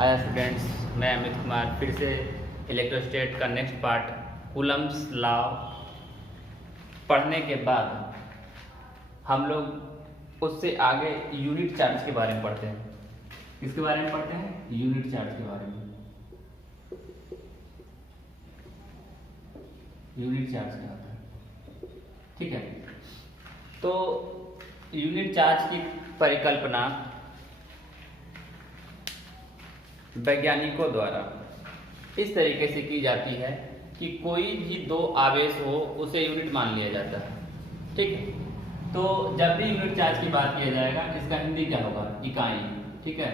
Hi students, मैं अमित कुमार फिर से इलेक्ट्रोस्टैट का नेक्स्ट पार्ट कूलम्ब्स लॉ पढ़ने के बाद हम लोग उससे आगे यूनिट चार्ज के बारे में पढ़ते हैं। किसके बारे में पढ़ते हैं? यूनिट चार्ज के बारे में। यूनिट चार्ज क्या होता है? ठीक है, तो यूनिट चार्ज की परिकल्पना वैज्ञानिकों द्वारा इस तरीके से की जाती है कि कोई भी दो आवेश हो उसे यूनिट मान लिया जाता है। ठीक है, तो जब भी यूनिट चार्ज की बात किया जाएगा इसका हिंदी क्या होगा? इकाई। ठीक है,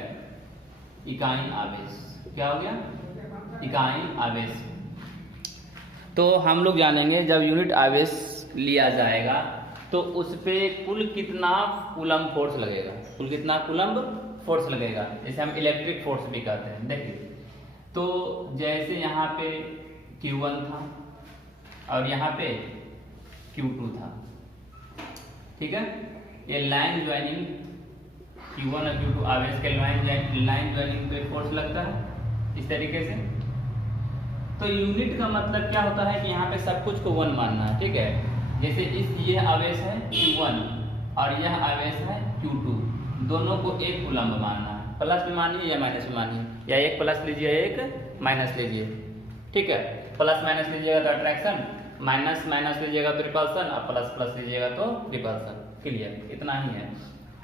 इकाई आवेश। क्या हो गया? इकाई आवेश। तो हम लोग जानेंगे जब यूनिट आवेश लिया जाएगा तो उस पर कुल कितना कूलम्ब फोर्स लगेगा। कुल कितना कूलम्ब फोर्स लगेगा, जैसे हम इलेक्ट्रिक फोर्स भी कहते हैं। देखिए, तो जैसे यहाँ पे Q1 था और यहाँ पे Q2 था। ठीक है, ये लाइन ज्वाइनिंग Q1 और Q2 आवेश के लाइन ज्वाइनिंग पे फोर्स लगता है इस तरीके से। तो यूनिट का मतलब क्या होता है कि यहाँ पे सब कुछ को 1 मानना है। ठीक है, जैसे ये आवेश है Q1 और यह आवेश है Q2, दोनों को एक कूलम्ब मानना है। प्लस में मानिए या माइनस में मानिए, या एक प्लस लीजिए एक माइनस लीजिए। ठीक है, प्लस माइनस लीजिएगा तो अट्रैक्शन, माइनस माइनस लीजिएगा तो रिपल्सन, और प्लस प्लस लीजिएगा तो रिपल्सन। क्लियर, इतना ही है।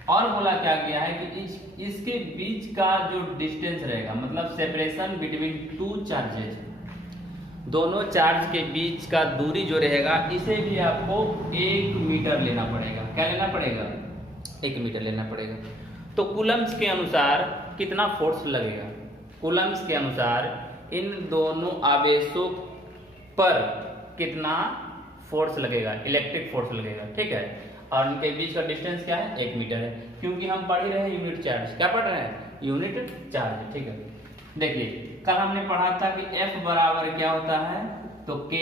और बोला क्या गया है कि इसके बीच का जो डिस्टेंस रहेगा, मतलब सेपरेशन बिटवीन टू चार्जेज, दोनों चार्ज के बीच का दूरी जो रहेगा इसे भी आपको 1 मीटर लेना पड़ेगा। क्या लेना पड़ेगा? 1 मीटर लेना पड़ेगा। तो कूलम्ब्स के अनुसार कितना फोर्स लगेगा? कूलम्ब्स के अनुसार इन दोनों आवेशों पर कितना फोर्स लगेगा? इलेक्ट्रिक फोर्स लगेगा। ठीक है, और उनके बीच का डिस्टेंस क्या है? 1 मीटर है, क्योंकि हम पढ़ ही रहे हैं यूनिट चार्ज। क्या पढ़ रहे हैं? Unit charge. ठीक है, देखिए कल हमने पढ़ा था कि F बराबर क्या होता है, तो K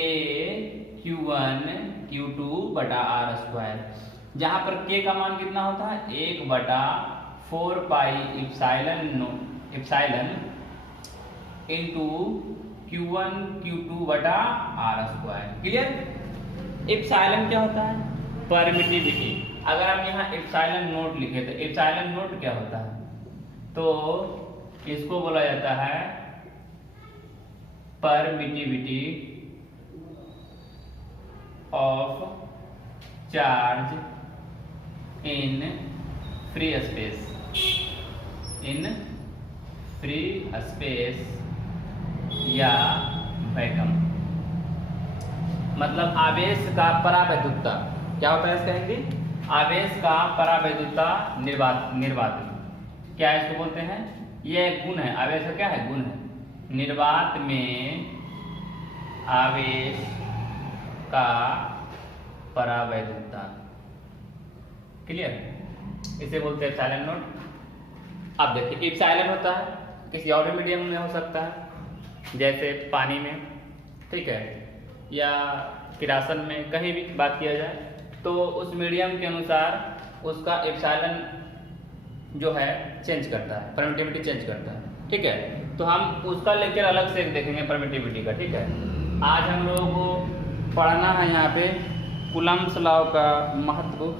Q1 Q2 बटा R स्क्वायर, जहां पर K का मान कितना होता है? 1 बटा 4 पाई इप्साइलन इंटू Q1 Q2 बटा R स्क्वायर। क्लियर? इप्साइलन क्या होता है? परमिटिविटी। अगर हम यहाँ इप्साइलन नोट लिखे तो इप्साइलन नोट क्या होता है? तो इसको बोला जाता है permittivity of charge in free space. In free space या वैक्यूम, मतलब आवेश का परावैद्युतता। क्या होता है इसका हिंदी? आवेश का परावैद्युतता निर्वात। क्या इसको बोलते हैं? यह गुण है, आवेश का क्या है? गुण है। निर्वात में आवेश का परावैद्युतता। क्लियर? इसे बोलते हैं इप्सिलॉन नोट। अब देखिए, इप्सिलॉन होता है किसी और मीडियम में हो सकता है, जैसे पानी में, ठीक है, या किरासन में, कहीं भी बात किया जाए तो उस मीडियम के अनुसार उसका इप्सिलॉन जो है चेंज करता है, परमिटिविटी चेंज करता है। ठीक है, तो हम उसका लेक्चर अलग से देखेंगे परमिटिविटी का। ठीक है, आज हम लोगों को पढ़ना है यहाँ पे कूलम्ब्स लॉ का महत्व,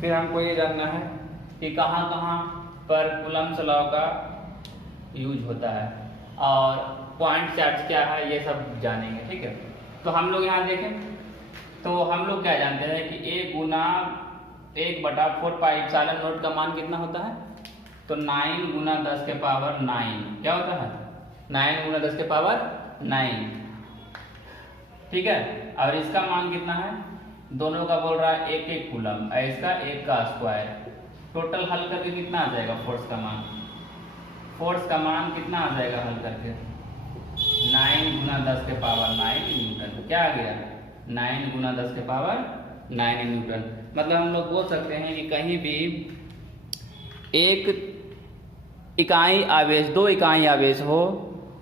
फिर हमको ये जानना है कि कहाँ कहाँ पर कूलम्ब्स लॉ का यूज होता है और पॉइंट चार्ज क्या है, ये सब जानेंगे। ठीक है, तो हम लोग यहाँ देखें तो हम लोग क्या जानते हैं कि 1 गुना 1 बटा 4 पाई इप्सिलॉन नोट का मान कितना होता है? तो 9 गुना 10 के पावर 9। क्या होता है? 9 गुना 10 के पावर 9। ठीक है, और इसका मान कितना है? दोनों का बोल रहा है 1-1 कूलम्ब, और इसका 1 का स्क्वायर। टोटल हल करके कितना आ जाएगा फोर्स का मान? फोर्स का मान कितना आ जाएगा हल करके? 9 गुना 10 के पावर 9 न्यूटन। क्या आ गया? 9 गुना 10 के पावर 9 न्यूटन। मतलब हम लोग बोल सकते हैं कि कहीं भी एक इकाई आवेश, 2 इकाई आवेश हो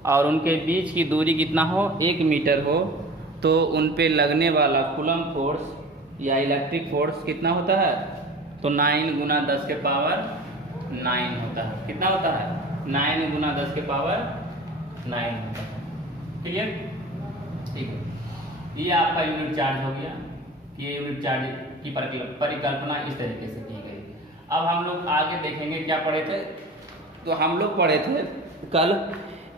और उनके बीच की दूरी कितना हो? 1 मीटर हो, तो उन पे लगने वाला कूलम्ब फोर्स या इलेक्ट्रिक फोर्स कितना होता है? तो 9 गुना 10 के पावर 9 होता है। कितना होता है? 9 गुना 10 के पावर 9 होता है। क्लियर? ठीक है, ये आपका यूनिट चार्ज हो गया। ये यूनिट चार्ज की परिकल्पना इस तरीके से की गई। अब हम लोग आगे देखेंगे क्या पढ़े थे। तो हम लोग पढ़े थे कल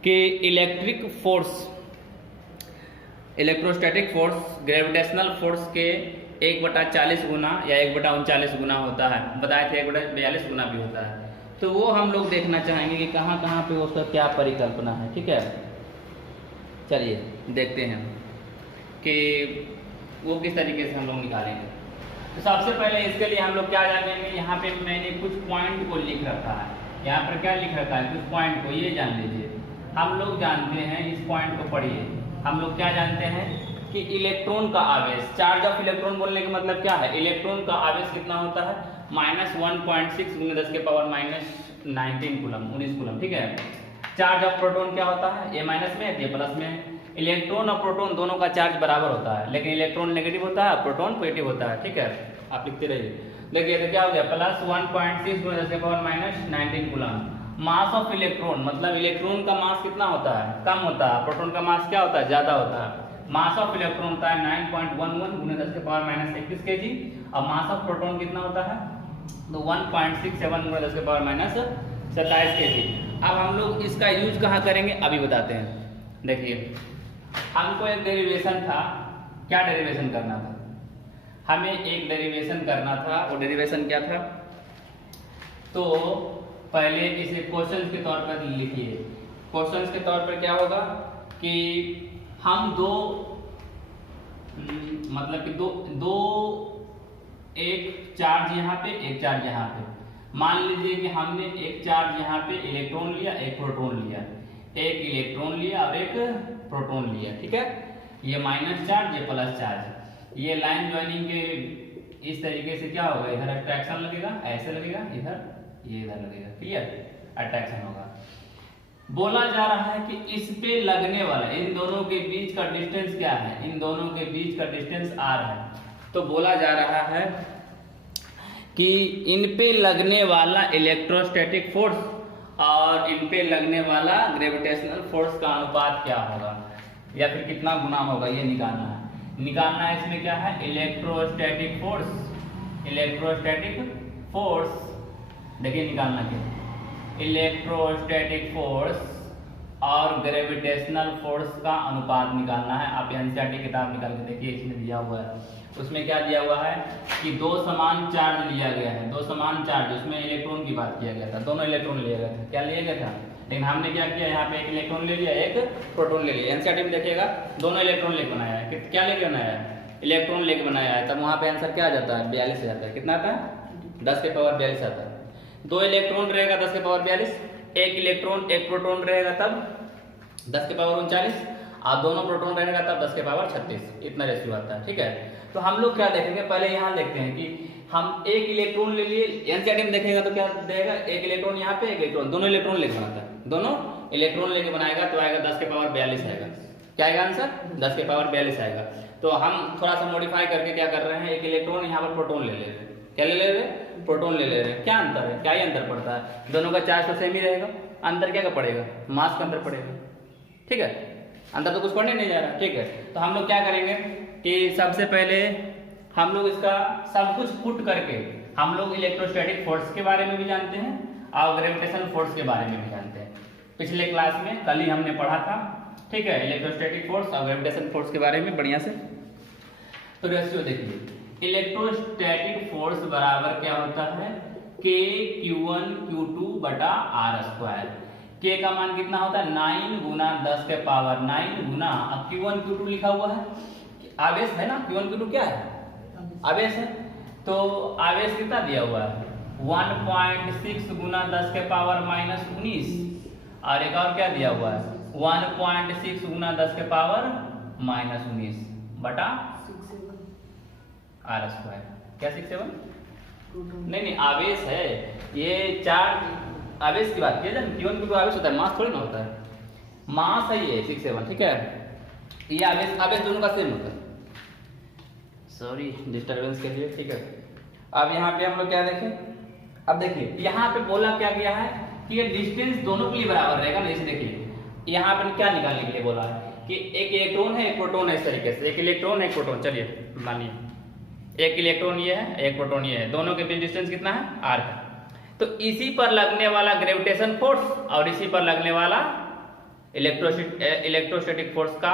कि electric force, electrostatic force gravitational force के 1/40 गुना या 1/39 गुना होता है। बताए थे 1/42 गुना भी होता है। तो वो हम लोग देखना चाहेंगे कि कहाँ कहाँ पे उसका क्या परिकल्पना है। ठीक है, चलिए देखते हैं कि वो किस तरीके से हम लोग निकालेंगे। तो सबसे पहले इसके लिए हम लोग क्या जानेंगे, यहाँ पे मैंने कुछ पॉइंट को लिख रखा है। यहाँ पर क्या लिख रखा है, कुछ पॉइंट को, ये जान लीजिए। हम लोग जानते हैं, इस पॉइंट को पढ़िए। हम लोग क्या जानते हैं कि इलेक्ट्रॉन का आवेश, चार्ज ऑफ इलेक्ट्रॉन बोलने का मतलब क्या है, इलेक्ट्रॉन का आवेश कितना होता है, -1.6 × 10 के पावर -19 कूलम, 19 कूलम। ठीक है। चार्ज ऑफ प्रोटॉन क्या होता है, ये माइनस में ये प्लस में। इलेक्ट्रॉन और प्रोटॉन दोनों का चार्ज बराबर होता है, लेकिन इलेक्ट्रॉन नेगेटिव होता है, प्रोटॉन पॉजिटिव होता है। ठीक है, आप लिखते रहिए। देखिए तो क्या हो गया, +1.6 × 10 के power -19 coulomb. Mass of electron मतलब इलेक्ट्रॉन का मास कितना होता है, कम होता है। प्रोटॉन का मास क्या होता है, ज्यादा होता है। मास ऑफ इलेक्ट्रॉन होता है 9.11 × 10 के पावर -21 kg और मास ऑफ प्रोटॉन कितना होता है, तो 1.67 × 10 के पावर -27 kg। अब हम लोग इसका यूज कहाँ करेंगे अभी बताते हैं। देखिए हमको एक डेरिवेशन था, क्या डेरिवेशन करना था, हमें एक डेरिवेशन करना था। वो डेरिवेशन क्या था, तो पहले इसे क्वेश्चन के तौर पर लिखिए। क्वेश्चन के तौर पर क्या होगा कि हम मतलब कि दो एक चार्ज यहाँ पे, एक चार्ज यहाँ पे। मान लीजिए कि हमने एक चार्ज यहाँ पे इलेक्ट्रॉन लिया, एक प्रोटॉन लिया, एक इलेक्ट्रॉन लिया और एक प्रोटॉन लिया। ठीक है, ये माइनस चार्ज, ये प्लस चार्ज। ये लाइन ज्वाइनिंग के इस तरीके से क्या होगा, इधर अट्रैक्शन लगेगा, ऐसे लगेगा, इधर ये इधर लगेगा। क्लियर, अट्रैक्शन होगा। बोला जा रहा है कि इस पे लगने वाला, इन दोनों के बीच का डिस्टेंस क्या है, इन दोनों के बीच का डिस्टेंस r है। तो बोला जा रहा है कि इन पे लगने वाला इलेक्ट्रोस्टैटिक फोर्स और इन पे लगने वाला ग्रेविटेशनल फोर्स का अनुपात क्या होगा या फिर कितना गुना होगा, ये निकालना है। निकालना है इसमें क्या है, इलेक्ट्रोस्टैटिक फोर्स, इलेक्ट्रोस्टैटिक फोर्स। देखिए निकालना क्या, इलेक्ट्रोस्टैटिक फोर्स और ग्रेविटेशनल फोर्स का अनुपात निकालना है। आप एनसीईआरटी किताब निकाल के देखिए, इसमें दिया हुआ है। उसमें क्या दिया हुआ है कि दो समान चार्ज लिया गया है, दो समान चार्ज, उसमें इलेक्ट्रॉन की बात किया गया था, दोनों इलेक्ट्रॉन लिया गया था। क्या लिया गया था, लेकिन हमने क्या किया, यहाँ पे एक इलेक्ट्रॉन ले लिया, एक प्रोटॉन ले लिया। एनसीईआरटी में देखिएगा दोनों इलेक्ट्रॉन लेके बनाया है। क्या लेके बनाया है, इलेक्ट्रॉन लेके बनाया है। तब वहाँ पे आंसर क्या आ जाता है, 42 आ जाता है। कितना आता है, 10 के पावर 42 आता है। दो इलेक्ट्रॉन रहेगा 10 के पावर 42, एक इलेक्ट्रॉन एक प्रोटॉन रहेगा तब 10 के पावर 39 और दोनों प्रोटॉन रहेगा तब 10 के पावर 36। इतना रेशियो आता है। ठीक है, तो हम लोग क्या देखेंगे, पहले यहाँ देखते हैं कि हम एक इलेक्ट्रॉन ले लिए। एनसीईआरटी में देखेगा तो क्या देगा, एक इलेक्ट्रॉन यहाँ पे, एक इलेक्ट्रॉन, दोनों इलेक्ट्रॉन लेके बनाता है, दोनों इलेक्ट्रॉन लेके बनाएगा तो आएगा 10 के पावर 42 आएगा। क्या आएगा आंसर, 10 के पावर 42 आएगा। तो हम थोड़ा सा मॉडिफाई करके क्या कर रहे हैं, एक इलेक्ट्रॉन यहाँ पर प्रोटॉन ले ले रहे हैं। क्या ले ले रहे हैं, प्रोटॉन ले ले रहे हैं। क्या अंतर है, क्या ही अंतर पड़ता है, दोनों का चार्ज तो सेम ही रहेगा। अंतर क्या का पड़ेगा, मास का अंतर पड़ेगा। ठीक है, अंतर तो कुछ पढ़ने नहीं जा रहा। ठीक है, तो हम लोग क्या करेंगे कि सबसे पहले हम लोग इसका सब कुछ पुट करके हम लोग इलेक्ट्रोस्टैटिक फोर्स के बारे में भी जानते हैं और ग्रेविटेशनल फोर्स के बारे में भी जानते हैं। पिछले क्लास में कल ही हमने पढ़ा था। ठीक है, इलेक्ट्रोस्टैटिक फोर्स और ग्रेविटेशनल फोर्स के बारे में बढ़िया से। तो रेशियो देखिए, इलेक्ट्रोस्टैटिक फोर्स बराबर क्या होता है, K(Q1 Q2) बटा r²। K का मान कितना होता है, 9 गुना 10 के पावर 9 गुना, अब Q1 Q2 लिखा हुआ है, आवेश है ना, Q1 Q2 क्या है, आवेश है। तो आवेश कितना दिया हुआ है, 1.6 गुना 10 के पावर -19 और एक और क्या दिया हुआ है, 1.6 गुना 10 के पावर -19 बटा r²। क्या 67 नहीं, आवेश है ये, चार्ज आवेश की बात की है। Q1 Q2 आवेश होता है, मास थोड़ी ना होता है, मास है ये 67। ठीक है, ये आवेश, आवेश दोनों का सेम होता है। सॉरी डिस्टर्बेंस के लिए। ठीक है, अब यहाँ पे हम लोग क्या देखें, अब देखिए यहाँ पे बोला क्या गया है कि ये डिस्टेंस दोनों के लिए बराबर रहेगा ना। इसे देखिए यहाँ पर क्या निकालने के लिए बोला है कि एक इलेक्ट्रॉन है एक प्रोटॉन है, इस तरीके से एक इलेक्ट्रॉन एक प्रोटॉन। चलिए मानिए एक इलेक्ट्रॉन ये है एक प्रोटॉन ये है, दोनों के बीच डिस्टेंस कितना है r है। तो इसी पर लगने वाला ग्रेविटेशन फोर्स और इसी पर लगने वाला इलेक्ट्रोस्टैटिक फोर्स का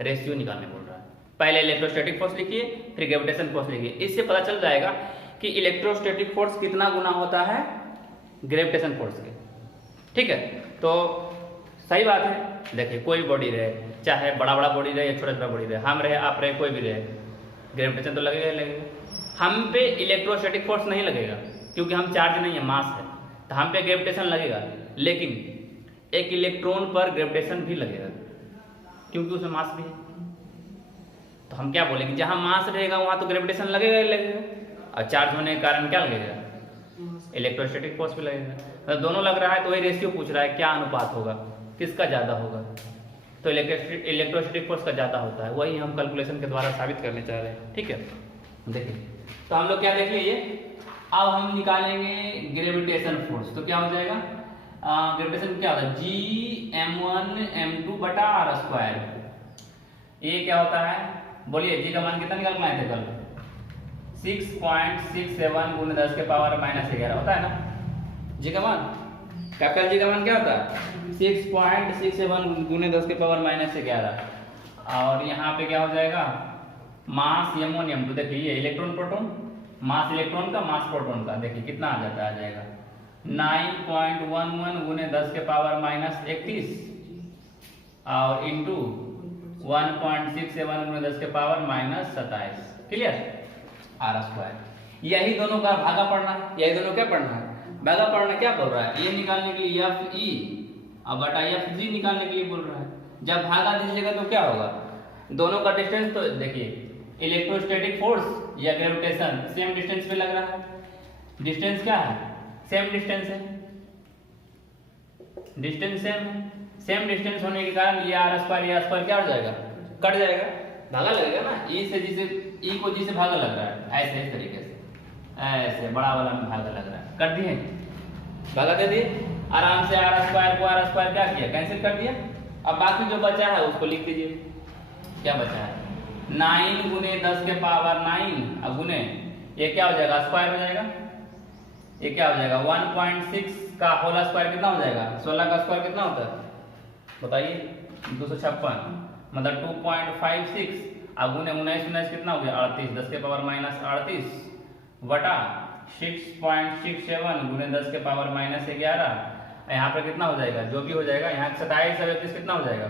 रेशियो निकालने बोल रहा है। पहले इलेक्ट्रोस्टैटिक फोर्स लिखिए फिर ग्रेविटेशन फोर्स लिखिए, इससे पता चल जाएगा कि इलेक्ट्रोस्टैटिक फोर्स कितना गुना होता है ग्रेविटेशन फोर्स के। ठीक है, तो सही बात है। देखिए कोई बॉडी रहे, चाहे बड़ा बड़ा बॉडी रहे या छोटा छोटा बॉडी रहे, हम रहे आप रहे कोई भी रहे, ग्रेविटेशन तो लगेगा ही लगेगा। हम पे इलेक्ट्रोस्टैटिक फोर्स नहीं लगेगा क्योंकि हम चार्ज नहीं है, मास है, तो हम पे ग्रेविटेशन लगेगा। लेकिन एक इलेक्ट्रॉन पर ग्रेविटेशन भी लगेगा क्योंकि उसमें मास भी है। तो हम क्या बोलेंगे, जहां मास रहेगा वहां तो ग्रेविटेशन लगेगा ही लगेगा, और चार्ज होने के कारण क्या लगेगा, इलेक्ट्रोस्टैटिक फोर्स भी लगेगा। तो दोनों लग रहा है, तो वही रेशियो पूछ रहा है क्या अनुपात होगा, किसका ज्यादा होगा। तो इलेक्ट्रोस्टैटिक फोर्स का ज्यादा होता है, वही हम कैलकुलेशन के द्वारा साबित करने चाह रहे हैं। ठीक है, देखिए तो हम लोग क्या देख लिए, अब हम निकालेंगे ग्रेविटेशन फोर्स। तो क्या हो जाएगा, ग्रेविटेशन क्या होता है Gm1m2 बटा आर स्क्वायर। ये क्या होता है बोलिए, जी का मान कितना निकाल पाए थे कल, 6.67 गुने 10 के पावर -11 होता है ना जी का मान। कैपिटल जी का मान क्या होता है 6.67 गुने 10 के पावर -11। और यहाँ पे क्या हो जाएगा, मास m1 m2। देखिए ये इलेक्ट्रॉन प्रोटॉन, मास इलेक्ट्रॉन का मास प्रोटॉन का, देखिए कितना आ जाता है, आ जाएगा 9.11 गुने 10 के पावर -31 और इंटू 1.67 गुने 10 के पावर -27। Clear, are square. यही दोनों का भागा पढ़ना है, यही दोनों क्या पढ़ना है, भागा पढ़ना। क्या बोल रहा है, ये निकालने के लिए एफ ई और बटा एफ जी निकालने के लिए बोल रहा है। जब भागा दीजिएगा तो क्या होगा, दोनों का डिस्टेंस, तो देखिए इलेक्ट्रोस्टैटिक फोर्स या ग्रेविटेशन सेम डिस्टेंस पे लग रहा है। डिस्टेंस क्या है, सेम डिस्टेंस है, डिस्टेंस सेम है। सेम डिस्टेंस होने के कारण ये आर स्क्वायर क्या हो जाएगा, कट जाएगा, भागा लगेगा ना। ई से जिसे ई को जी से भागा लग रहा है, ऐसे इस तरीके से, ऐसे बड़ा वाला में भागा लग रहा है, कर दिए, भागा दे दिए आराम से। आर स्क्वायर क्या किया, कैंसिल कर दिया। अब बाकी जो बचा है उसको लिख दीजिए, क्या बचा है 9 गुने 10 के पावर 9 और गुने ये क्या हो जाएगा, स्क्वायर हो जाएगा। ये क्या हो जाएगा 1.6 का होल स्क्वायर कितना हो जाएगा, 16 का स्क्वायर कितना होता है बताइए 256, मतलब 2.56 और गुने 19 कितना हो गया 38, 10 के पावर -38 बटा 6.67 गुने 10 के पावर -11। यहाँ पर कितना हो जाएगा, जो भी हो जाएगा, यहाँ 27 और 31 कितना हो जाएगा,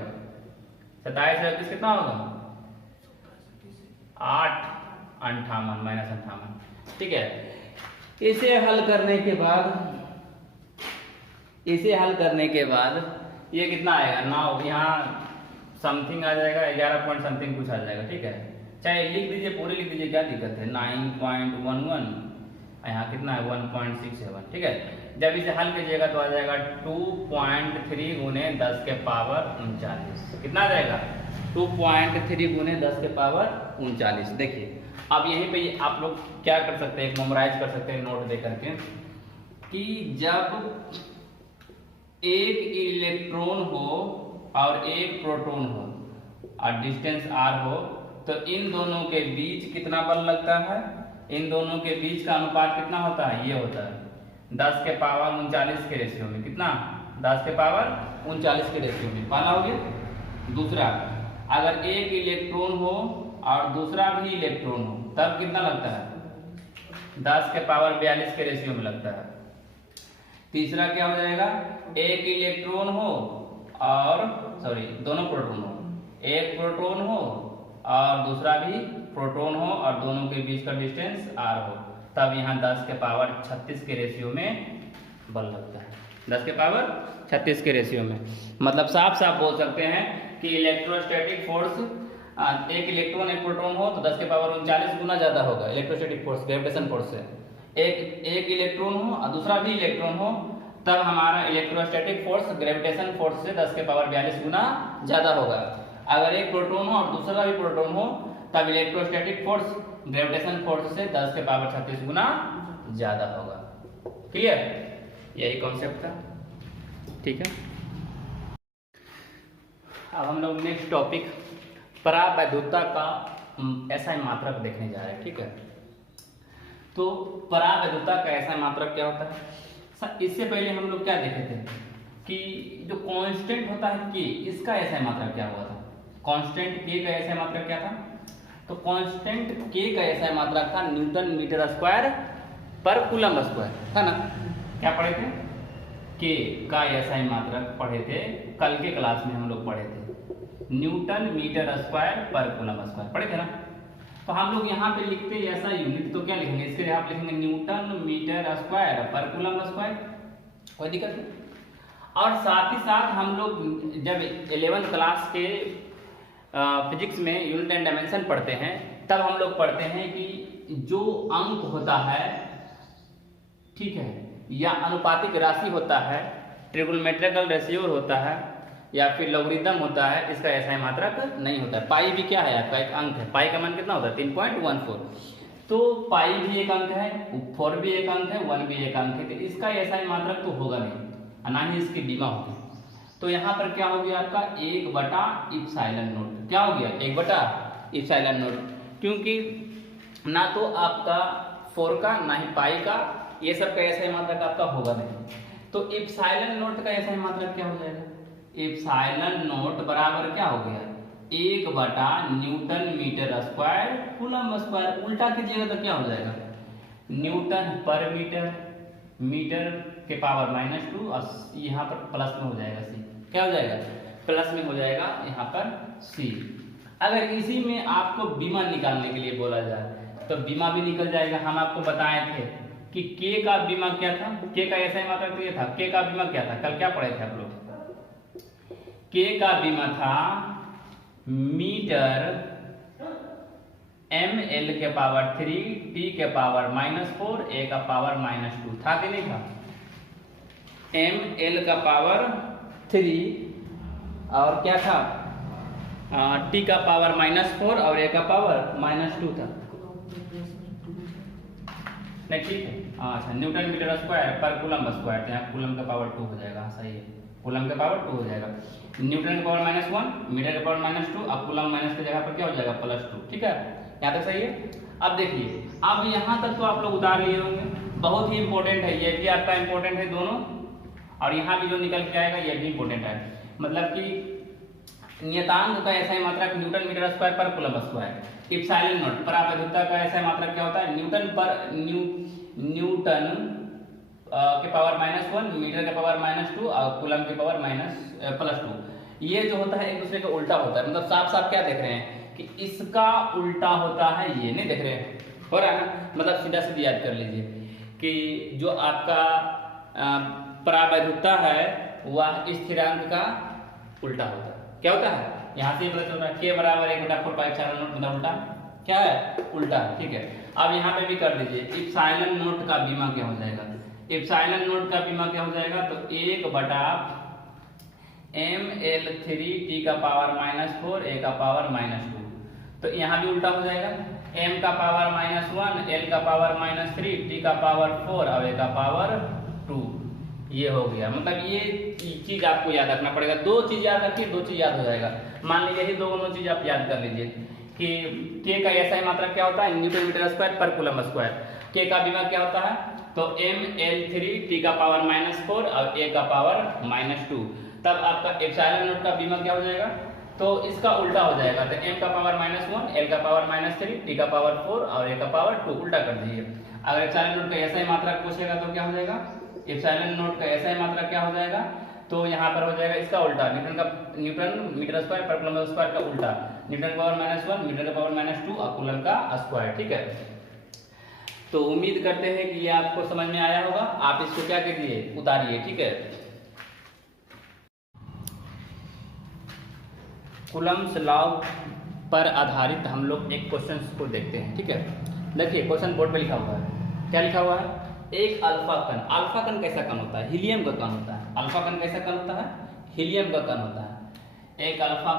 27 और 31 कितना होगा 8 58 ठीक है। इसे हल करने के बाद ये कितना आएगा 9, यहाँ समथिंग आ जाएगा 11 पॉइंट समथिंग कुछ आ जाएगा। ठीक है, चाहे लिख दीजिए, पूरे लिख दीजिए, क्या दिक्कत है 9.11, यहाँ कितना है 1.67। ठीक है, जब इसे हल कीजिएगा तो आ जाएगा 2.3 गुने 10 के पावर 39। कितना आ जाएगा 2.3 गुने 10 के पावर 39। देखिए अब यहीं पे आप लोग क्या कर सकते हैं, एक मेमोराइज कर सकते हैं नोट दे करके, कि जब एक इलेक्ट्रॉन हो और एक प्रोटॉन हो और डिस्टेंस r हो, तो इन दोनों के बीच कितना बल लगता है, इन दोनों के बीच का अनुपात कितना होता है, ये होता है 10 के पावर 39 के रेशियो में। कितना 10 के पावर 39 के रेशियो में, पहला हो गया। दूसरा, अगर एक इलेक्ट्रॉन हो और दूसरा भी इलेक्ट्रॉन हो तब कितना लगता है 10 के पावर 42 के रेशियो में लगता है। तीसरा क्या हो जाएगा, एक इलेक्ट्रॉन हो और दोनों प्रोटॉन हो, एक प्रोटॉन हो और दूसरा भी प्रोटॉन हो और दोनों के बीच का डिस्टेंस r हो, तब यहाँ 10 के पावर 36 के रेशियो में बल लगता है, 10 के पावर 36 के रेशियो में। मतलब साफ साफ बोल सकते हैं कि इलेक्ट्रोस्टैटिक फोर्स, एक इलेक्ट्रॉन एक प्रोटॉन हो तो 10 के पावर 39 गुना ज्यादा होगा इलेक्ट्रोस्टैटिक फोर्स ग्रेविटेशन फोर्स से। एक इलेक्ट्रॉन हो और दूसरा भी इलेक्ट्रॉन हो, तब हमारा इलेक्ट्रोस्टैटिक फोर्स ग्रेविटेशन फोर्स से 10 के पावर 42 गुना ज्यादा होगा। अगर एक प्रोटॉन हो और दूसरा भी प्रोटॉन हो, तब इलेक्ट्रोस्टैटिक फोर्स ग्रेविटेशन फोर्स से 10 के पावर 36 गुना ज्यादा होगा। क्लियर, यही कॉन्सेप्ट था। ठीक है। अब हम लोग नेक्स्ट टॉपिक परावैद्युता का एसआई मात्रक देखने जा रहे हैं, ठीक है। तो परावैद्युता का एसआई मात्रक क्या होता है? इससे पहले हम लोग क्या देखे थे कि जो कांस्टेंट होता है के, इसका एसआई मात्रक क्या हुआ था? कांस्टेंट के का एसआई मात्रक क्या था? तो कांस्टेंट के का एसआई मात्रक था न्यूटन मीटर स्क्वायर पर कूलम स्क्वायर, था ना? क्या पढ़े थे? के का एसआई मात्रक पढ़े थे, कल के क्लास में हम लोग पढ़े थे, न्यूटन मीटर स्क्वायर पर कूलम स्क्वायर पढ़े थे ना। तो हम लोग यहाँ पे लिखते ऐसा यूनिट, तो क्या लिखेंगे? इसके लिए आप लिखेंगे न्यूटन मीटर स्क्वायर पर कूलम स्क्वायर, कोई दिक्कत नहीं। और साथ ही साथ हम लोग जब 11th क्लास के फिजिक्स में यूनिट एंड डायमेंशन पढ़ते हैं, तब हम लोग पढ़ते हैं कि जो अंक होता है, ठीक है, या अनुपातिक राशि होता है, ट्रिगोनोमेट्रिकल रेशियो होता है, या फिर लॉगरिथम होता है, इसका एसआई मात्रक नहीं होता है। पाई भी क्या है? आपका एक अंक है। पाई का मान कितना होता है? 3.14। तो पाई भी एक अंक है, 4 भी एक अंक है, 1 भी एक अंक है, तो इसका एसआई मात्रक तो होगा नहीं, ना ही इसकी बीमा होगी। तो यहाँ पर क्या हो गया आपका 1/इप्सिलॉन नॉट। क्या हो गया? 1/इप्सिलॉन नॉट, क्योंकि ना तो आपका 4 का ना ही पाई का, ये सब का एसआई मात्रक आपका होगा नहीं। तो इप्सिलॉन नॉट का एसआई मात्रक क्या हो जाएगा? इप्सिलॉन नॉट बराबर क्या हो गया? 1/न्यूटन मीटर स्क्वायर कूलम स्क्वायर। उल्टा कीजिएगा तो क्या हो जाएगा? न्यूटन पर मीटर, मीटर के पावर -2, और यहाँ पर प्लस में हो जाएगा सी। क्या हो जाएगा? प्लस में हो जाएगा यहाँ पर सी। अगर इसी में आपको बीमा निकालने के लिए बोला जाए तो बीमा भी निकल जाएगा। हम आपको बताए थे कि के का बीमा क्या था? के का एसआई मात्रक ये था। के का बीमा क्या था? कल क्या पढ़े थे आप लोग? के का बीमा था मीटर ml के पावर 3 t के पावर -4 a का पावर -2, था कि नहीं था? ml का पावर 3 और क्या था? t का पावर -4 और a का पावर -2 था। नहीं, ठीक है। अच्छा, न्यूटन मीटर स्क्वायर पर कूलम स्क्वायर, तो यहाँ कूलम का पावर 2 हो जाएगा। सही है, कूलम का पावर 2 हो जाएगा। न्यूटन का पावर -1, मीटर का पावर -2, अब कूलम माइनस की जगह पर क्या हो जाएगा? +2। ठीक है, यहाँ तक सही है। अब देखिए, अब यहाँ तक तो आप लोग उतार लिए होंगे, बहुत ही इंपॉर्टेंट है, ये भी आपका इंपॉर्टेंट है दोनों, और यहाँ भी जो निकल के आएगा ये भी इंपॉर्टेंट है। मतलब कि नियतांक का एसआई मात्रक न्यूटन मीटर स्क्वायर पर कूलम स्क्वायर। इप्सिलॉन नॉट परावैद्युता का एसआई मात्रक क्या होता है? न्यूटन पर न्यूटन के पावर -1, मीटर के पावर -2 और कूलम के पावर +2। ये जो होता है एक दूसरे का उल्टा होता है। मतलब साफ साफ क्या देख रहे हैं कि इसका उल्टा होता है, ये नहीं देख रहे हैं, हो रहा है ना? मतलब सीधा सीधी याद कर लीजिए कि जो आपका परावैद्युता है वह स्थिरांक का उल्टा होता है। क्या होता है? यहाँ से पता चल रहा है के बराबर 1/4 मतलब उल्टा क्या है? उल्टा है। ठीक है, अब यहाँ पे भी कर दीजिए। इप्सिलॉन नॉट का बीमा क्या हो जाएगा? इप्सिलॉन नॉट का बीमा क्या हो जाएगा? तो 1/ml3 t का पावर -4 a का पावर -2। तो यहाँ भी उल्टा हो जाएगा, m का पावर -1, l का पावर -3, t का पावर 4 और a का पावर 2। ये हो गया। मतलब ये चीज आपको याद रखना पड़ेगा। दो चीज याद रखिए, दो चीज याद हो जाएगा। मान लीजिए यही दोनों चीज आप याद कर लीजिए कि k का एसआई मात्रक क्या होता है? न्यूटन मीटर स्क्वायर पर कूलम स्क्वायर। k का बीमा क्या होता है? तो ml3 t का पावर -4 और a का पावर -2। तब आपका इप्सिलॉन नॉट का बीमा क्या हो जाएगा? तो इसका उल्टा हो जाएगा। तो m का पावर -1, l का पावर -3, t का पावर 4 और a का पावर 2। उल्टा कर दीजिए। अगर इप्सिलॉन नॉट का एसआई मात्रक पूछेगा तो क्या हो जाएगा? इप्सिलॉन नॉट का एसआई मात्रक क्या हो जाएगा? तो यहाँ पर हो जाएगा इसका उल्टा, न्यूटन मीटर स्क्वायर पर कूलम स्क्वायर का उल्टा, न्यूटन का पावर -1, मीटर का पावर -2 और कूलम का स्क्वायर। ठीक है, तो उम्मीद करते हैं कि ये आपको समझ में आया होगा। आप इसको क्या कीजिए? उतारिए। ठीक है, कूलम्स लॉ पर आधारित हम लोग एक क्वेश्चन को देखते हैं। ठीक है, देखिए क्वेश्चन बोर्ड पे लिखा हुआ है। क्या लिखा हुआ है? एक अल्फा कण। अल्फा कण कैसा कण होता है? हीलियम का कण होता है। अल्फा कण कैसा कण होता है? हीलियम का कण होता है। एक अल्फा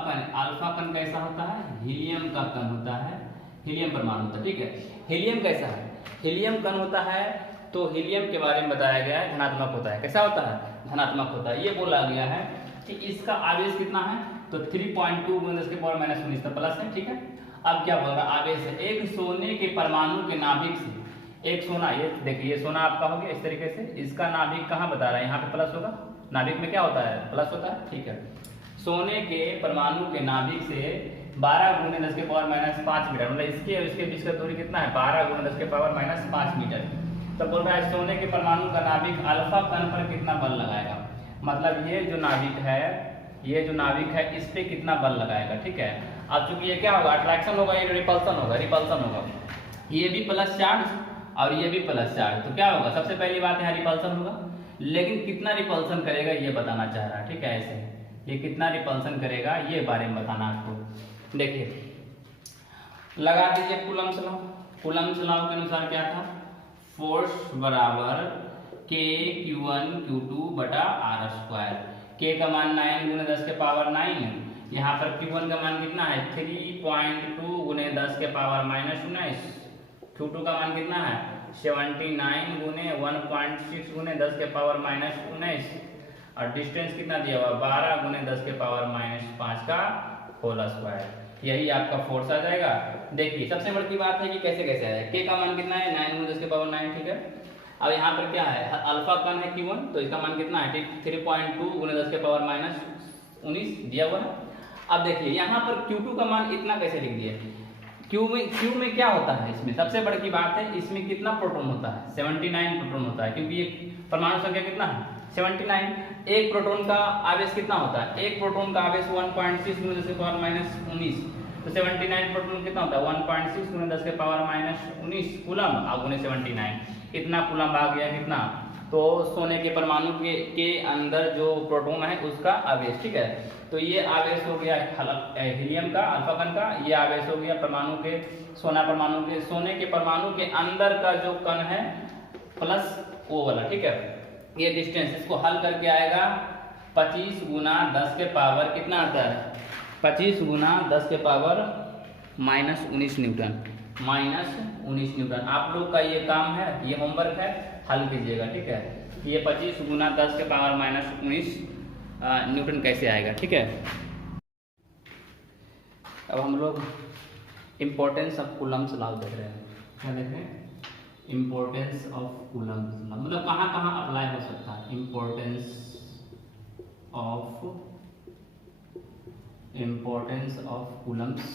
कण कैसा होता है? हीलियम का कण होता है, हीलियम परमाणु होता है। ठीक है, हीलियम कैसा है? हीलियम कण होता है तो हीलियम के बारे में बताया गया है, धनात्मक होता है। कैसा होता है? धनात्मक होता है। ये बोला गया है कि इसका आवेश कितना है, तो 3.2 × 10⁻⁻19 तो प्लस है, ठीक है। अब क्या बोल रहा है, आवेश है एक सोने के परमाणु के नाभिक से, एक सोना, ये देखिए ये सोना आपका हो गया इस तरीके से, इसका नाभिक कहाँ बता रहा है, यहाँ पे प्लस होगा, नाभिक में क्या होता है, प्लस होता है, ठीक है। सोने के परमाणु के नाभिक से 12 × 10⁻⁻5 मीटर, मतलब इसके और इसके बीच का दूरी कितना है, 12 × 10⁻⁻5 मीटर। तो बोल रहा है सोने के परमाणु का नाभिक अल्फा कण पर कितना बल लगाएगा, मतलब ये जो नाभिक है, ये जो नाभिक है इस पे कितना बल लगाएगा, ठीक है। अब चूंकि ये क्या होगा, अट्रैक्शन होगा, ये रिपल्सन होगा, रिपल्सन होगा, ये भी प्लस चार्ज और ये भी प्लस चार्ज, तो क्या होगा, सबसे पहली बात है रिपल्सन होगा, लेकिन कितना रिपल्सन करेगा ये बताना चाह रहा है, ठीक है। ऐसे ये कितना रिपल्सन करेगा ये बारे में बताना आपको। देखिए लगा दीजिए कूलम्ब्स लॉ, कूलम्ब्स लॉ के अनुसार क्या था, फोर्स बराबर K Q1 Q2 बटा R²। K का मान 9 × 10⁻⁹, यहाँ पर Q1 का मान कितना है 3.2 × 10⁻⁻19, Q2 का मान कितना है 79 × 1.6 × 10⁻⁻19 और डिस्टेंस कितना दिया हुआ 12 × 10⁻⁻5 का होल स्क्वायर, यही आपका फोर्स आ जाएगा। देखिए सबसे बड़ी बात है कि कैसे कैसे आया, K का मान कितना है 9 × 10⁻9, ठीक है। अब यहाँ पर क्या है, अल्फा कण है Q1, तो इसका मान कितना है 3.2 × 10⁻⁻19 दिया हुआ है। अब देखिए यहाँ पर Q2 का मान इतना कैसे लिख दिया, Q में क्या होता है, इसमें सबसे बड़ी बात है इसमें कितना प्रोटॉन होता है 79 प्रोटॉन होता है, क्योंकि ये परमाणु संख्या कितना है 79। एक प्रोटॉन का आवेश कितना होता है, एक प्रोटॉन का आवेश 1.6 × 10⁻⁻19, तो 79 प्रोटॉन कितना होता है 1.6 × 10⁻⁻19 कूलम और गुने 79, कितना कूलम आ गया कितना, तो सोने के परमाणु के अंदर जो प्रोटॉन है उसका आवेश, ठीक है। तो ये आवेश हो गया हीलियम का, अल्फा कण का, ये आवेश हो गया परमाणु के, सोने के परमाणु के अंदर का जो कण है प्लस वो वाला, ठीक है। ये डिस्टेंस इसको हल करके आएगा 25 × 10 के पावर कितना आता है 25 × 10 के पावर -19 न्यूटन, -19 न्यूटन। आप लोग का ये काम है, ये होमवर्क है, हल कीजिएगा, ठीक है। ये 25 × 10 के पावर -19 न्यूटन कैसे आएगा, ठीक है। अब हम लोग इम्पोर्टेंस ऑफ कूलम्ब्स लॉ देख रहे हैं, क्या देख रहे हैं, इम्पोर्टेंस ऑफ कूलम्ब्स लॉ, मतलब कहाँ कहाँ अप्लाई हो सकता है, importance of Coulomb's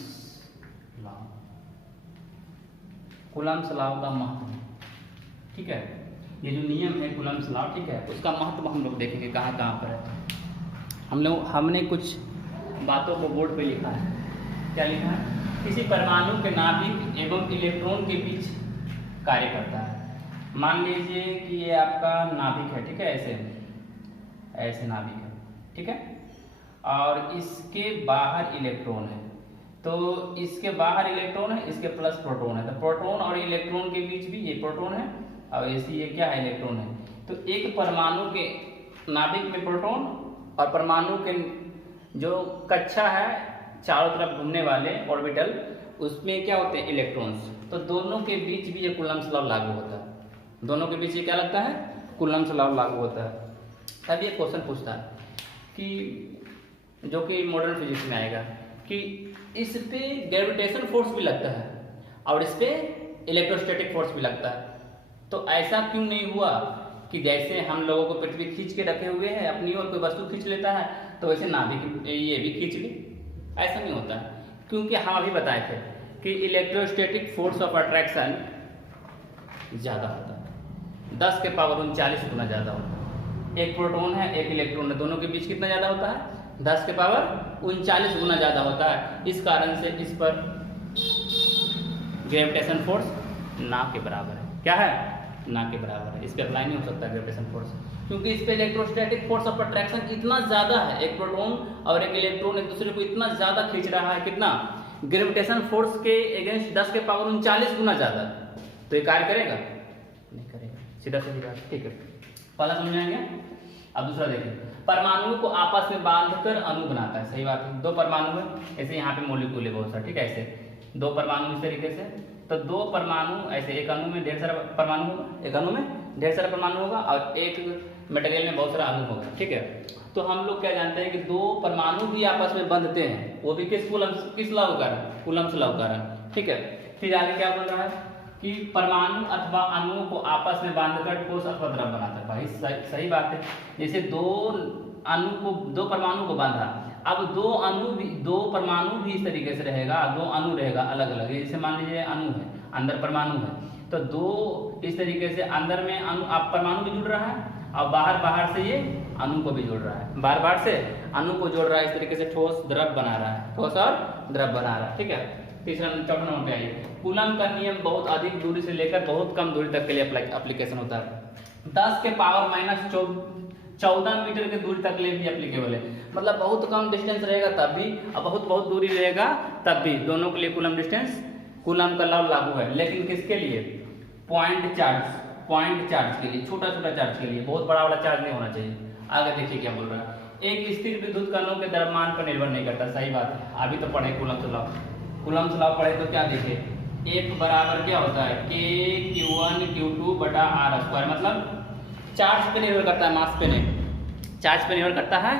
law, Coulomb's law का महत्व, ठीक है। ये जो नियम है कूलम्ब्स लॉ, ठीक है, उसका महत्व हम लोग देखेंगे कहाँ कहाँ पर है। हमने कुछ बातों को बोर्ड पे लिखा है, क्या लिखा है, किसी परमाणु के नाभिक एवं इलेक्ट्रॉन के बीच कार्य करता है। मान लीजिए कि ये आपका नाभिक है, ठीक है, ऐसे नाभिक है, ठीक है, और इसके बाहर इलेक्ट्रॉन है, तो इसके बाहर इलेक्ट्रॉन है, इसके प्लस प्रोटॉन है, तो प्रोटॉन और इलेक्ट्रॉन के बीच भी ये प्रोटॉन है और ऐसे ये क्या है इलेक्ट्रॉन है। तो एक परमाणु के नाभिक में प्रोटॉन और परमाणु के जो कक्षा है चारों तरफ घूमने वाले ऑर्बिटल, उसमें क्या होते हैं इलेक्ट्रॉन्स, तो दोनों के बीच भी ये कूलम्ब्स लॉ लागू होता है, दोनों के बीच ये क्या लगता है कूलम्ब्स लॉ लागू होता है। अब ये क्वेश्चन पूछता है कि जो कि मॉडर्न फिजिक्स में आएगा कि इस पे ग्रेविटेशन फोर्स भी लगता है और इस पे इलेक्ट्रोस्टैटिक फोर्स भी लगता है, तो ऐसा क्यों नहीं हुआ कि जैसे हम लोगों को पृथ्वी खींच के रखे हुए हैं अपनी ओर, कोई वस्तु खींच लेता है तो वैसे नाभिक ये भी खींच ले, ऐसा नहीं होता है, क्योंकि हम अभी बताए थे कि इलेक्ट्रोस्टैटिक फोर्स ऑफ अट्रैक्शन ज़्यादा होता है, 10 के पावर 39 गुना ज़्यादा होता है। एक प्रोटॉन है एक इलेक्ट्रॉन है, दोनों के बीच कितना ज़्यादा होता है 10 के पावर 39 गुना ज़्यादा होता है। इस कारण से इस पर ग्रेविटेशन फोर्स ना के बराबर है, क्या है ना के बराबर है, इस पर अप्लाई नहीं हो सकता ग्रेविटेशन फोर्स, क्योंकि इस पे इलेक्ट्रोस्टैटिक फोर्स ऑफ अट्रैक्शन इतना ज़्यादा है, एक प्रोटॉन और एक इलेक्ट्रॉन एक दूसरे को इतना ज़्यादा खींच रहा है, कितना ग्रेविटेशन फोर्स के अगेंस्ट 10 के पावर 39 गुना ज़्यादा, तो ये कार्य करेगा नहीं करेगा, सीधा सीधी बात, ठीक है, पहला समझ में आ गया। अब दूसरा देखिए, परमाणुओं को आपस में बांधकर अणु बनाता है, सही बात है, दो परमाणु है, ऐसे यहाँ पे मॉलिक्यूल है बहुत सारा, ठीक है, ऐसे दो परमाणु इस तरीके से, तो दो परमाणु ऐसे, एक अणु में ढेर सारा परमाणु होगा, एक अणु में ढेर सारा परमाणु होगा और एक मटेरियल में बहुत सारा अणु होगा, ठीक है। तो हम लोग क्या जानते हैं कि दो परमाणु भी आपस में बंधते हैं, वो भी किस लॉ के कारण, कूलम्ब्स लॉ के कारण, ठीक है। फिर आगे क्या बोल रहा है कि परमाणु अथवा अणुओं को आपस में बांधकर ठोस अथवा द्रव बनाता है। भाई सही बात है। जैसे दो परमाणु को बांधा, अब दो परमाणु भी इस तरीके से रहेगा, दो अणु रहेगा अलग अलग। जैसे मान लीजिए अणु है, अंदर परमाणु है, तो दो इस तरीके से अंदर में अणु आप परमाणु भी जुड़ रहा है और बाहर से ये अणु को भी जोड़ रहा है, बाहर से अणु को जोड़ रहा है, इस तरीके से ठोस द्रव बना रहा है, ठोस और द्रव बना रहा है, ठीक है। तीसरा चौथा नंबर पे आइए। कूलम्ब का नियम बहुत अधिक दूरी से लेकर बहुत कम दूरी तक के लिए एप्लीकेशन होता है। 10 के पावर माइनस 14 मीटर की दूरी तक के लिए भी एप्लीकेबल है। मतलब बहुत कम डिस्टेंस रहेगा तब भी और बहुत दूरी रहेगा तब भी, दोनों के लिए कूलम्ब का लॉ लागू है। लेकिन किसके लिए? पॉइंट चार्ज के लिए, छोटा चार्ज के लिए, बहुत बड़ा वाला चार्ज नहीं होना चाहिए। आगे देखिए क्या बोल रहा है। एक स्थिर विद्युत कणों के द्रव्यमान पर निर्भर नहीं करता। सही बात है, अभी तो पढ़े कूलम्ब्स लॉ पढ़े तो क्या देखे, एक बराबर क्या होता है K Q1 Q2 बटा R स्क्वायर। मतलब चार्ज पे निर्भर करता है, मास पे नहीं। चार्ज पे निर्भर करता है,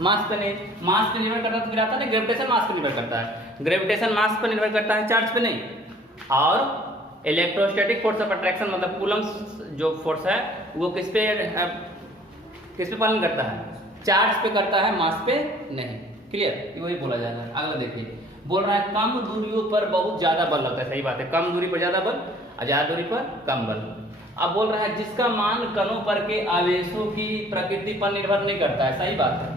मास पे नहीं। मास पे निर्भर करता है तो फिर आता है ना ग्रेविटेशन मास पे निर्भर करता है। ग्रेविटेशन मास पे निर्भर करता है, चार्ज पे नहीं। और इलेक्ट्रोस्टैटिक फोर्स ऑफ अट्रैक्शन मतलब कूलम्ब्स जो फोर्स है वो किस पे पालन करता है? चार्ज पे करता है, मास पे नहीं। क्लियर? वही बोला जा रहा है। अगला देखिए, बोल रहा है कम दूरियों पर बहुत ज्यादा बल लगता है। सही बात है, कम दूरी पर ज्यादा बल और ज्यादा दूरी पर कम बल। अब बोल रहा है जिसका मान कणों पर के आवेशों की प्रकृति पर निर्भर नहीं करता है। सही बात है,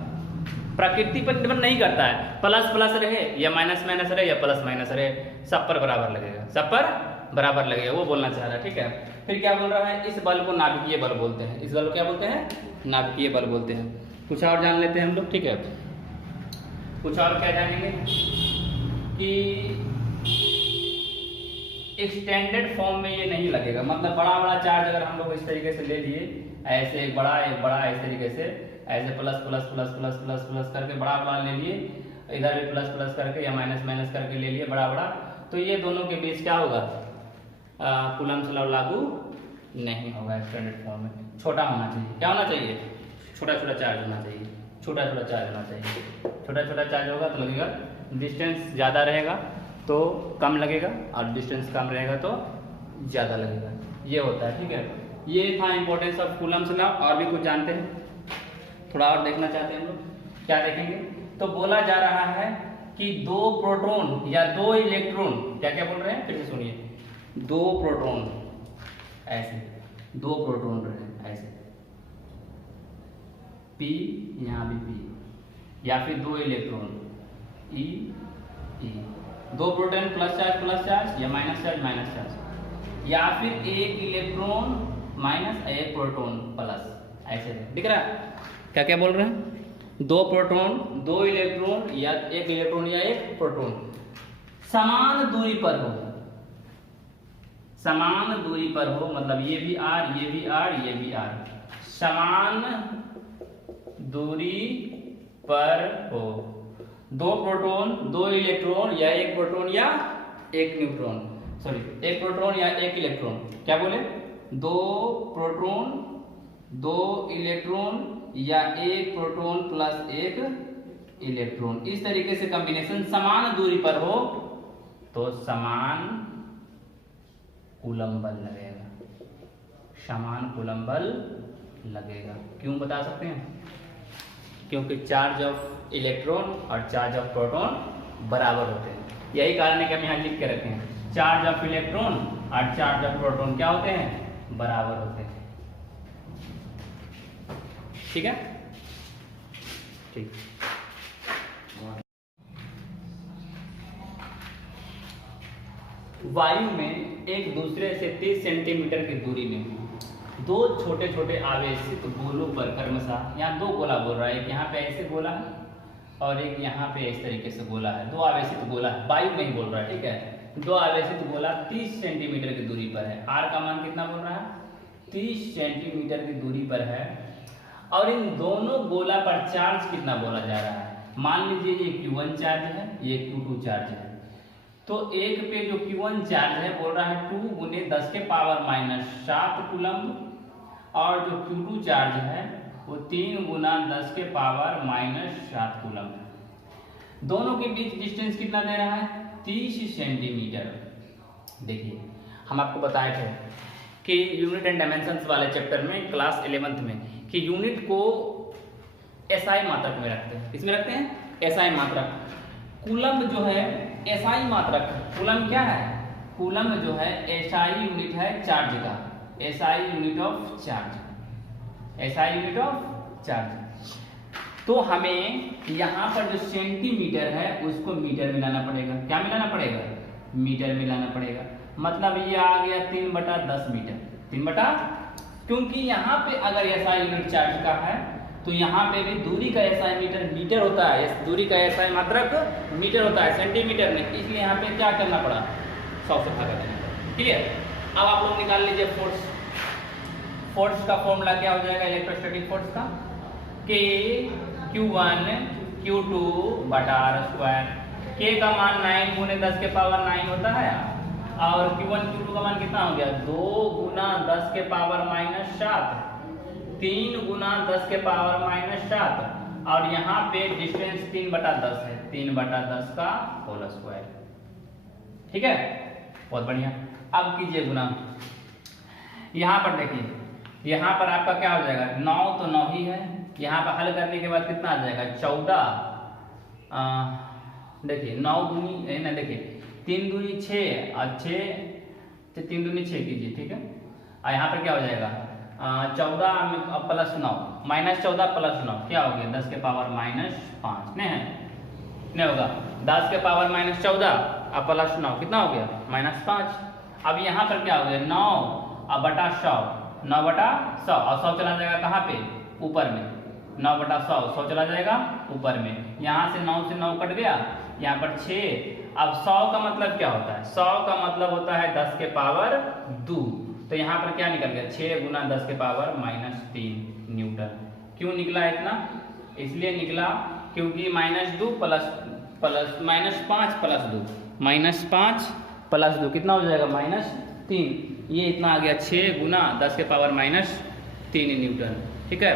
प्रकृति पर निर्भर नहीं करता है। प्लस रहे या माइनस रहे या प्लस माइनस रहे, सब पर बराबर लगेगा, सब पर बराबर लगेगा, वो बोलना चाह रहा है, ठीक है। फिर क्या बोल रहा है, इस बल को नाभिकीय बल बोलते हैं। इस बल को क्या बोलते हैं? नाभिकीय बल बोलते हैं। कुछ और जान लेते हैं हम लोग, ठीक है। कुछ और क्या जानेंगे कि एक्सटेंडेड फॉर्म में ये नहीं लगेगा। मतलब बड़ा चार्ज अगर हम लोग इस तरीके से ले लिए, ऐसे एक बड़ा इस तरीके से, ऐसे प्लस करके बड़ा ले लिए, इधर भी प्लस करके या माइनस करके ले लिए बड़ा, तो ये दोनों के बीच क्या होगा? कूलम्ब्स लॉ लागू नहीं होगा एक्सटेंडेड फॉर्म में। छोटा होना चाहिए। क्या होना चाहिए? छोटा चार्ज होना चाहिए। छोटा चार्ज होगा तो लगेगा, डिस्टेंस ज़्यादा रहेगा तो कम लगेगा और डिस्टेंस कम रहेगा तो ज़्यादा लगेगा। ये होता है, ठीक है। ये था इंपॉर्टेंस ऑफ कूलम्ब्स लॉ। और भी कुछ जानते हैं, थोड़ा और देखना चाहते हैं हम लोग, क्या देखेंगे? तो बोला जा रहा है कि दो प्रोटॉन या दो इलेक्ट्रॉन, क्या बोल रहे हैं फिर से सुनिए, दो प्रोटॉन ऐसे, दो प्रोटॉन रहे ऐसे, P यहाँ भी P, या फिर दो इलेक्ट्रॉन E, दो प्रोटॉन प्लस चार्ज या माइनस चार्ज, या फिर एक इलेक्ट्रॉन माइनस एक प्रोटॉन प्लस, ऐसे दिख रहा है? क्या बोल रहे हैं? दो प्रोटॉन, दो इलेक्ट्रॉन या एक प्रोटॉन समान दूरी पर हो, मतलब ये भी R, समान दूरी पर हो। दो प्रोटॉन, दो इलेक्ट्रॉन या एक प्रोटॉन या एक न्यूट्रॉन, एक प्रोटॉन या एक इलेक्ट्रॉन। क्या बोले? दो प्रोटॉन, दो इलेक्ट्रॉन या एक प्रोटॉन प्लस एक इलेक्ट्रॉन, इस तरीके से कॉम्बिनेशन समान दूरी पर हो तो समान कूलम्ब बल लगेगा। क्यों बता सकते हैं? क्योंकि चार्ज ऑफ इलेक्ट्रॉन और चार्ज ऑफ प्रोटॉन बराबर होते हैं। यही कारण है कि हम यहाँ लिख के रखे हैं, चार्ज ऑफ इलेक्ट्रॉन और चार्ज ऑफ प्रोटॉन क्या होते हैं? बराबर होते हैं। ठीक है, ठीक। वायु में एक दूसरे से 30 सेंटीमीटर की दूरी में दो छोटे आवेशित गोलों पर क्रमशः, यहाँ दो गोला बोल रहा है, एक यहाँ पे ऐसे गोला है और एक यहाँ पे इस तरीके से गोला है, दो आवेशित गोला है, वायु में ही बोल रहा है, ठीक है। दो आवेशित गोला 30 सेंटीमीटर की दूरी पर है। आर का मान कितना बोल रहा है? 30 सेंटीमीटर की दूरी पर है। और इन दोनों गोला पर चार्ज कितना बोला जा रहा है? मान लीजिए ये Q1 चार्ज है, ये Q2 चार्ज है। तो एक पे जो Q1 चार्ज है बोल रहा है 2 × 10⁻⁻⁷ कूलम्ब, और जो Q2 चार्ज है वो 3 गुना 10 के पावर माइनस 7 कूलम। दोनों के बीच डिस्टेंस कितना दे रहा है? 30 सेंटीमीटर। देखिए हम आपको बताए थे कि यूनिट एंड डायमेंशंस वाले चैप्टर में क्लास 11th में कि यूनिट को एसआई मात्रक में रखते हैं। किसमें रखते हैं? एसआई मात्रक। कूलम जो है एसआई मात्रक। कूलम क्या है? कूलम जो है एसआई यूनिट है चार्ज का। SI unit of charge. SI unit of charge. तो हमें यहाँ पर जो सेंटीमीटर है उसको मीटर में लाना पड़ेगा। क्या मिलाना पड़ेगा? मीटर में लाना पड़ेगा। मतलब ये आ गया 3/10 मीटर। 3 क्योंकि यहाँ पे अगर एसआई यूनिट चार्ज का है तो यहाँ पे भी दूरी का एसआई मीटर होता है। दूरी का एसआई मात्रक मीटर होता है, सेंटीमीटर में। इसलिए यहाँ पे क्या करना पड़ा? 100 से भागा देना पड़ा। ठीक है। अब आप लोग निकाल लीजिए फोर्स। फोर्स का फॉर्मूला क्या हो जाएगा इलेक्ट्रोस्टैटिक फोर्स का? के Q1 Q2 बटा r²। के का मान 9 गुने 10 के पावर 9 होता है और Q1 Q2 का मान कितना हो गया? 2 गुना 10 के पावर माइनस 7, 3 गुना 10 के पावर माइनस 7 और यहाँ पे डिस्टेंस 3/10 है। 3/10 का होल स्क्वायर। ठीक है, बहुत बढ़िया। अब कीजिए गुना। यहाँ पर देखिए, यहाँ पर आपका क्या हो जाएगा? 9 तो 9 ही है। यहाँ पर हल करने के बाद कितना आ जाएगा? 14। देखिए 9 दूनी है ना, देखिए 3 दूनी 6 और 6 3 दूनी 6 कीजिए। ठीक है, और यहाँ पर क्या हो जाएगा? 14 में प्लस 9 माइनस 14 प्लस 9 क्या हो गया? 10 के पावर माइनस 5 नहीं है? नहीं होगा। 10 के पावर माइनस 14 और प्लस 9 कितना हो गया? माइनस 5। अब यहाँ पर क्या हो गया? 9 और बटा 100, 9/100 और 100 चला जाएगा कहाँ पे? ऊपर में। 9/100 100 चला जाएगा ऊपर में। यहाँ से 9 से 9 कट गया, यहाँ पर 6। अब 100 का मतलब क्या होता है? 100 का मतलब होता है 10 के पावर 2। तो यहाँ पर क्या निकल गया? 6 गुना 10 के पावर माइनस 3 न्यूटन। क्यों निकला इतना? इसलिए निकला क्योंकि -2 प्लस -5 प्लस 2, -5 प्लस 2 कितना हो जाएगा? -3। ये इतना आ गया 6 गुना 10 के पावर -3 न्यूटन। ठीक है,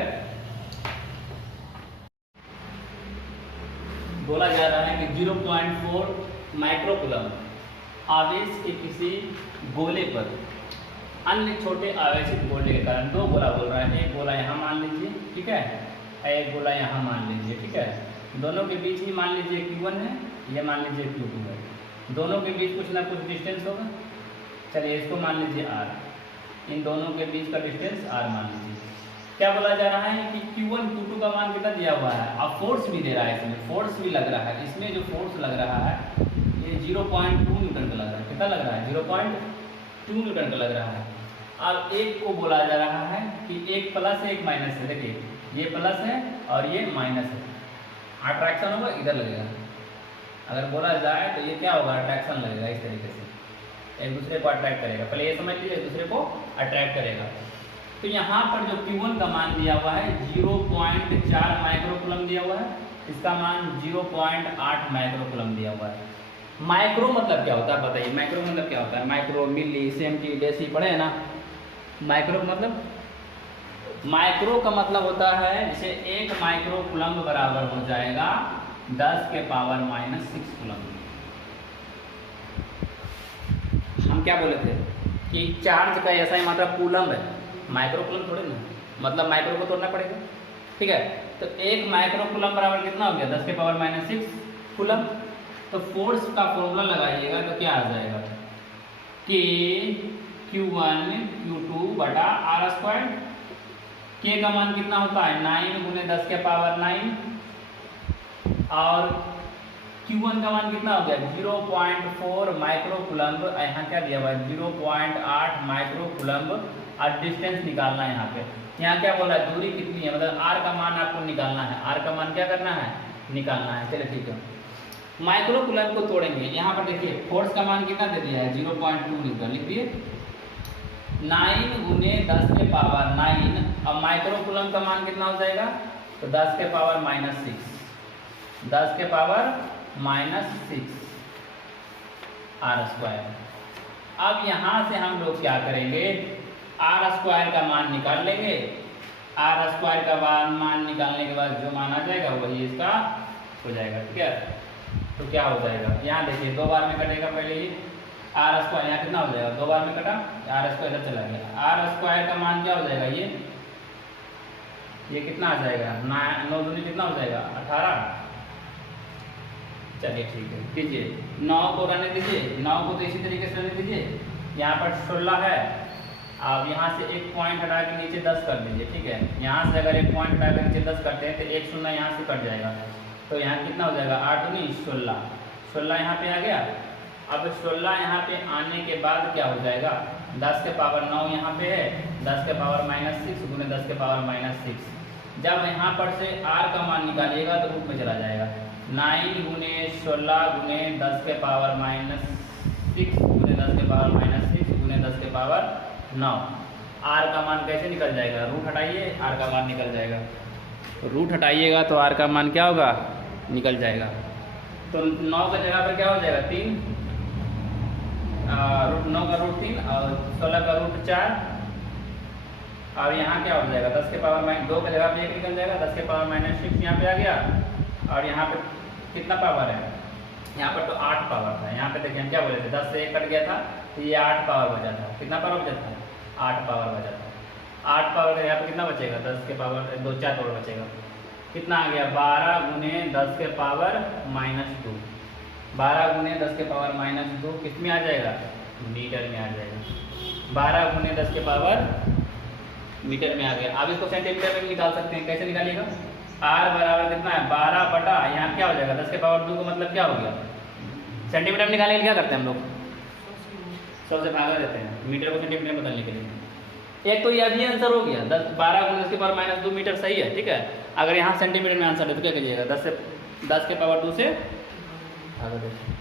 बोला जा रहा है कि 0.4 माइक्रोकूलम आवेश के किसी गोले पर अन्य छोटे आवेशित गोले के कारण, 2 गोला बोल रहा है। एक गोला यहाँ मान लीजिए, ठीक है, एक गोला यहाँ मान लीजिए। ठीक है, दोनों के बीच ही मान लीजिए Q1 है, ये मान लीजिए Q2 है। दोनों के बीच कुछ ना कुछ डिस्टेंस होगा। चलिए इसको मान लीजिए R। इन दोनों के बीच का डिस्टेंस R मान लीजिए। क्या बोला जा रहा है कि Q1 Q2 का मान कितना दिया हुआ है? अब फोर्स भी दे रहा है, इसमें फोर्स भी लग रहा है। इसमें जो फोर्स लग रहा है ये 0.2 न्यूटन का लग रहा है। कितना लग रहा है? 0.2 न्यूटन का लग रहा है। अब एक को बोला जा रहा है कि एक प्लस है एक माइनस है। देखिए ये प्लस है और ये माइनस है। अट्रैक्शन होगा इधर लगेगा। अगर बोला जाए तो ये क्या होगा? अट्रैक्शन लगेगा। इस तरीके से एक दूसरे को अट्रैक्ट करेगा। पहले ये समझ लीजिए, एक दूसरे को अट्रैक्ट करेगा। तो यहाँ पर जो Q1 का मान दिया हुआ है 0.4 माइक्रोकूलम दिया हुआ है। इसका मान 0.8 माइक्रोकूलम दिया हुआ है। माइक्रो मतलब क्या होता है बताइए? माइक्रो मतलब क्या होता है? माइक्रो, मिली, सेंटी, डेसी पढ़े है ना? माइक्रो मतलब, माइक्रो का मतलब होता है जैसे 1 माइक्रोकूलम बराबर हो जाएगा 10 के पावर -6 कूलम। हम क्या बोले थे कि चार्ज का ऐसा ही मात्रा कूलम है, माइक्रोकूलम थोड़े ना, मतलब माइक्रो को तोड़ना पड़ेगा। ठीक है, तो 1 माइक्रोकूलम बराबर कितना हो गया? 10 के पावर -6 कूलम। तो फोर्स का फॉर्मूला लगाइएगा तो क्या आ जाएगा? के Q1 Q2 बटा r²। के का मान कितना होता है? 9 गुने 10 के पावर 9 और Q1 का मान कितना हो गया? 0.4 माइक्रोकूलम। यहाँ क्या दिया हुआ है? 0.8 माइक्रोकूलम। और डिस्टेंस निकालना है यहाँ पे। यहाँ क्या बोला है? दूरी कितनी है, मतलब r का मान आपको निकालना है। r का मान क्या करना है? निकालना है। चलिए ठीक है, माइक्रोकूलम को तोड़ेंगे। यहाँ पर देखिए फोर्स का मान कितना दे दिया है? 0.2 न्यूटन। लिख दिए 9 गुने 10 के पावर 9। अब माइक्रोकूलम का मान कितना हो जाएगा? तो 10 के पावर -6, 10 के पावर -6 r²। अब यहाँ से हम लोग क्या करेंगे? r² का मान निकाल लेंगे आर स्क्वायर का मान निकालने के बाद जो मान आ जाएगा वही इसका हो जाएगा। ठीक है, तो क्या हो जाएगा, यहाँ देखिए 2 बार में कटेगा पहले ही आर स्क्वायर, यहाँ कितना हो जाएगा 2 बार में कटा, आर स्क्वायर इधर चला गया, आर स्क्वायर का मान क्या हो जाएगा, ये कितना आ जाएगा, 9 दूनी कितना हो जाएगा 18। चलिए ठीक है, दीजिए 9 को रहने दीजिए, 9 को तो इसी तरीके से रहने दीजिए, यहाँ पर 16 है। अब यहाँ से एक पॉइंट हटा के नीचे 10 कर दीजिए। ठीक है, यहाँ से अगर एक पॉइंट हटा के नीचे 10 करते हैं तो एक शून्य यहाँ से कट जाएगा, तो यहाँ कितना हो जाएगा 8 दूनी 16, 16 यहाँ पे आ गया। अब 16 यहाँ पे आने के बाद क्या हो जाएगा, 10 के पावर 9 यहाँ पे है, 10 के पावर -6 गुने 10 के पावर -6। जब यहाँ पर से r का मान निकालिएगा तो रूट में चला जाएगा, 9 गुने 16 गुने 10 के पावर -6 गुने 10 के पावर -6 गुने 10 के पावर 9। r का मान कैसे निकल जाएगा, रूट हटाइए r का मान निकल जाएगा, रूट हटाइएगा तो r का मान क्या होगा, निकल जाएगा। तो 9 का जगह पर क्या हो जाएगा 3, रूट 9 का रूट 3 और 16 का रूट 4, और यहाँ क्या हो जाएगा 10 के पावर -2 का जगह पे 1 निकल जाएगा, 10 के पावर -6 यहाँ पे आ गया। और यहाँ पे कितना पावर है, यहाँ पर तो 8 पावर था, यहाँ पे देखिए हम क्या बोले थे 10 से 1 कट गया था तो ये 8 पावर बचा था, कितना पावर बचा था 8 पावर बचा था। 8 पावर का यहाँ पे कितना बचेगा, 10 के पावर 2 4 पावर बचेगा, कितना आ गया 12 गुने 10 के पावर -2, 12 गुने 10 के पावर -2 किस में आ जाएगा, मीटर में आ जाएगा, 12 गुने 10 के पावर मीटर में आ गया। अब इसको सेंटीमीटर में भी निकाल सकते हैं, कैसे निकालिएगा, r बराबर कितना है 12 बटा यहाँ क्या हो जाएगा 10 के पावर 2 का मतलब क्या हो गया, सेंटीमीटर में निकालने के लिए क्या करते हैं हम लोग 100 से भागा देते हैं मीटर को सेंटीमीटर में बदलने के लिए। एक तो ये अभी आंसर हो गया 12 गुने 10 के पावर -2 मीटर सही है। ठीक है, अगर यहाँ सेंटीमीटर में आंसर है तो क्या करिएगा 10 के पावर 2 से भागा देते।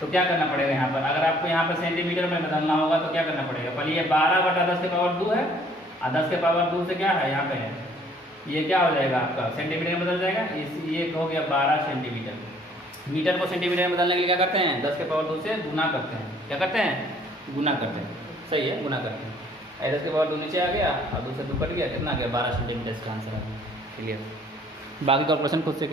तो क्या करना पड़ेगा यहाँ पर, अगर आपको यहाँ पर सेंटीमीटर में बदलना होगा तो क्या करना पड़ेगा, पहले ये 12 बटा 10 के पावर 2 है और 10 के पावर 2 से क्या है यहाँ पे है, ये क्या हो जाएगा आपका सेंटीमीटर में बदल जाएगा, ये हो गया 12 सेंटीमीटर। मीटर को सेंटीमीटर में बदलने के लिए क्या करते हैं 10 के पावर 2 से गुना करते हैं, क्या करते हैं गुना करते हैं, सही है गुना करते हैं। 10 के पावर 2 नीचे आ गया और 2 से 2 कट गया, कितना आ गया 12 सेंटीमीटर इसका आंसर है। क्लियर, बाकी का ऑपरेशन खुद से